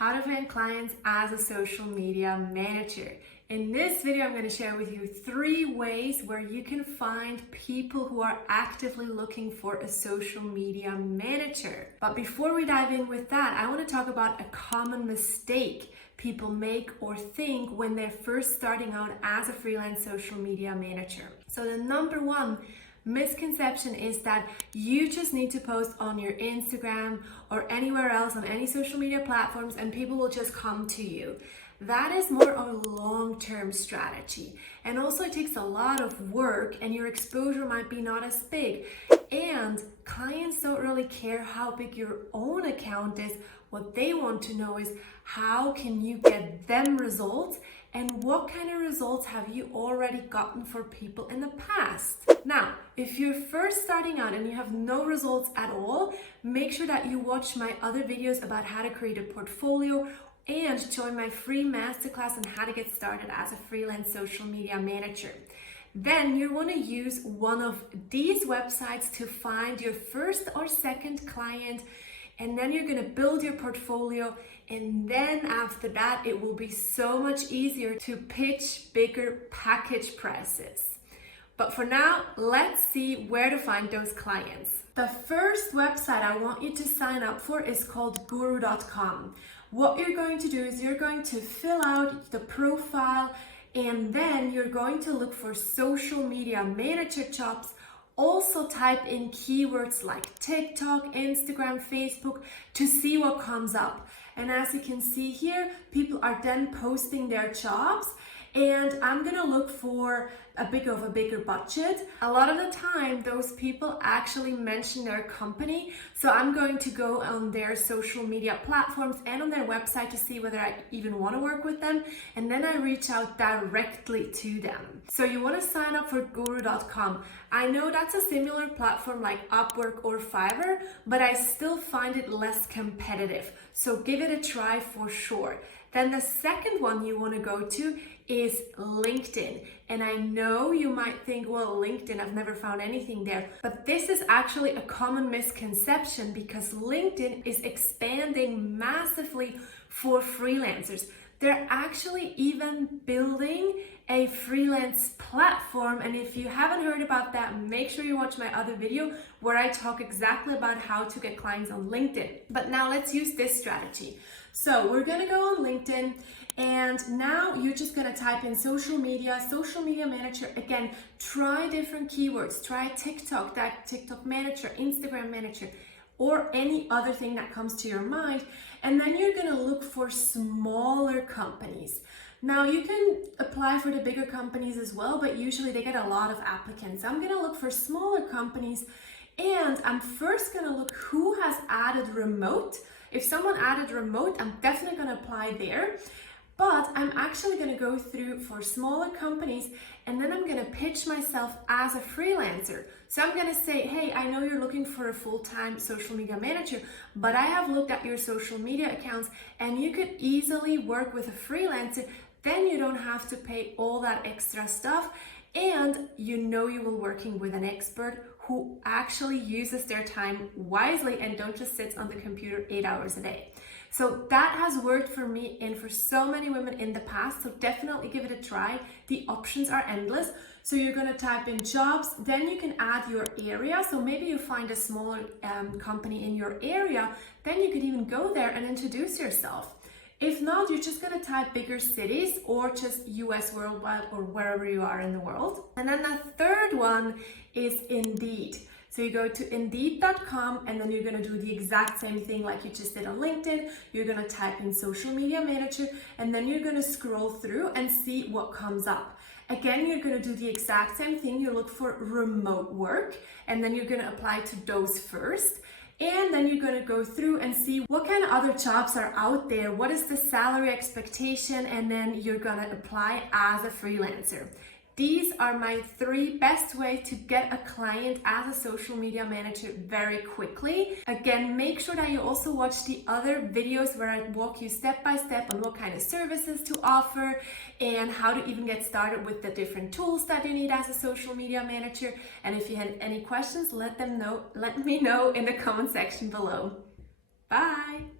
how to find clients as a social media manager. In this video, I'm going to share with you 3 ways where you can find people who are actively looking for a social media manager. But before we dive in with that, I want to talk about a common mistake people make or think when they're first starting out as a freelance social media manager. So the number 1 misconception is that you just need to post on your Instagram or anywhere else on any social media platforms and people will just come to you. That is more of a long-term strategy, and also it takes a lot of work and your exposure might be not as big, and clients don't really care how big your own account is. What they want to know is how can you get them results and what kind of results have you already gotten for people in the past. Now, if you're first starting out and you have no results at all, make sure that you watch my other videos about how to create a portfolio and join my free masterclass on how to get started as a freelance social media manager. Then you want to use one of these websites to find your first or second client, and then you're going to build your portfolio, and then after that it will be so much easier to pitch bigger package prices. But for now, let's see where to find those clients. The first website I want you to sign up for is called Guru.com. What you're going to do is you're going to fill out the profile, and then you're going to look for social media manager jobs. Also type in keywords like TikTok, Instagram, Facebook to see what comes up. And as you can see here, people are then posting their jobs, and I'm gonna look for a bigger budget. A lot of the time, those people actually mention their company, so I'm going to go on their social media platforms and on their website to see whether I even want to work with them, and then I reach out directly to them. So you want to sign up for Guru.com. I know that's a similar platform like Upwork or Fiverr, but I still find it less competitive, so give it a try for sure. Then the second one you want to go to is LinkedIn. And I know you might think, well, LinkedIn, I've never found anything there. But this is actually a common misconception because LinkedIn is expanding massively for freelancers. They're actually even building a freelance platform. And if you haven't heard about that, make sure you watch my other video where I talk exactly about how to get clients on LinkedIn. But now let's use this strategy. So we're gonna go on LinkedIn, and now you're just gonna type in social media manager. Again, try different keywords. Try TikTok, that TikTok manager, Instagram manager, or any other thing that comes to your mind. And then you're gonna look for smaller companies. Now you can apply for the bigger companies as well, but usually they get a lot of applicants. I'm gonna look for smaller companies, and I'm first gonna look who has added remote. If someone added remote, I'm definitely gonna apply there. But I'm actually gonna go through for smaller companies, and then I'm gonna pitch myself as a freelancer. So I'm gonna say, hey, I know you're looking for a full-time social media manager, but I have looked at your social media accounts and you could easily work with a freelancer. Then you don't have to pay all that extra stuff, and you know you will working with an expert who actually uses their time wisely and don't just sit on the computer 8 hours a day. So that has worked for me and for so many women in the past, so definitely give it a try. The options are endless. So you're gonna type in jobs, then you can add your area. So maybe you find a smaller company in your area, then you could even go there and introduce yourself. If not, you're just gonna type bigger cities or just US worldwide or wherever you are in the world. And then the third one is Indeed. So you go to Indeed.com, and then you're gonna do the exact same thing like you just did on LinkedIn. You're gonna type in social media manager, and then you're gonna scroll through and see what comes up. Again, you're gonna do the exact same thing. You look for remote work, and then you're gonna apply to those first. And then you're gonna go through and see what kind of other jobs are out there, what is the salary expectation, and then you're gonna apply as a freelancer. These are my 3 best ways to get a client as a social media manager very quickly. Again, make sure that you also watch the other videos where I walk you step by step on what kind of services to offer and how to even get started with the different tools that you need as a social media manager. And if you had any questions, let me know in the comment section below. Bye!